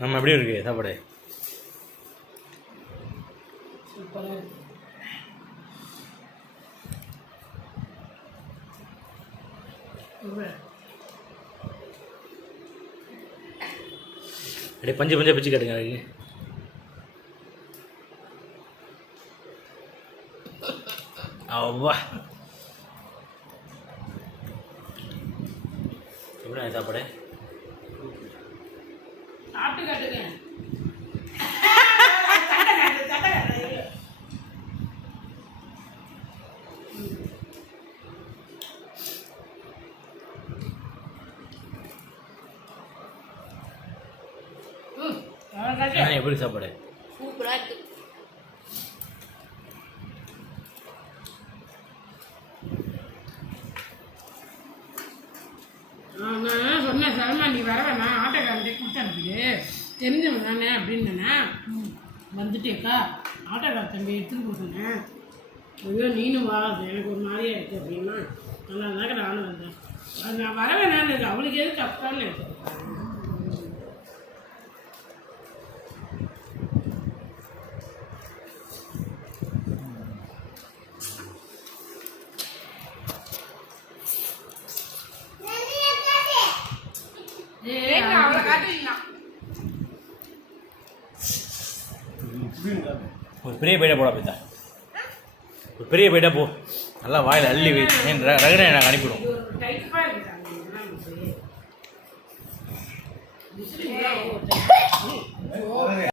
நம்ம எப்படி இருக்கு சாப்பாடு? சூப்பராக இருக்கு. அப்படியே பஞ்சு பஞ்சா பிச்சு கட்டுங்க அதுக்கு. அவ்வா எப்படி சாப்பாடு? சாப்பிட்டு கட்டுங்க. எப்படி சாப்பாடு? சூப்பராக இருக்கு. நான் சொன்னேன் சரமா நீ வர வேணாம், ஆட்டோக்காரன்ட்டே கொடுத்து அனுப்பிடு, தெரிஞ்சவன் தானே அப்படின்னா வந்துட்டேக்கா ஆட்டோக்கார தம்பி எடுத்துன்னு போட்டேன். ஐயோ நீனும் வா, அது எனக்கு ஒரு மாதிரியா இருக்குது அப்படின்னா நல்லா இருந்தாக்க நானும் வந்தேன். அது நான் வர வேணான்னு இருக்கு, அவளுக்கு எது தப்பான்னு இருக்கு. ஒரு பெரிய பைடா போட போய்தான், ஒரு பெரிய பைடா போ, நல்லா வாயில் அள்ளி வை. ரகனை நாங்கள் அனுப்பிவிடுவோம்.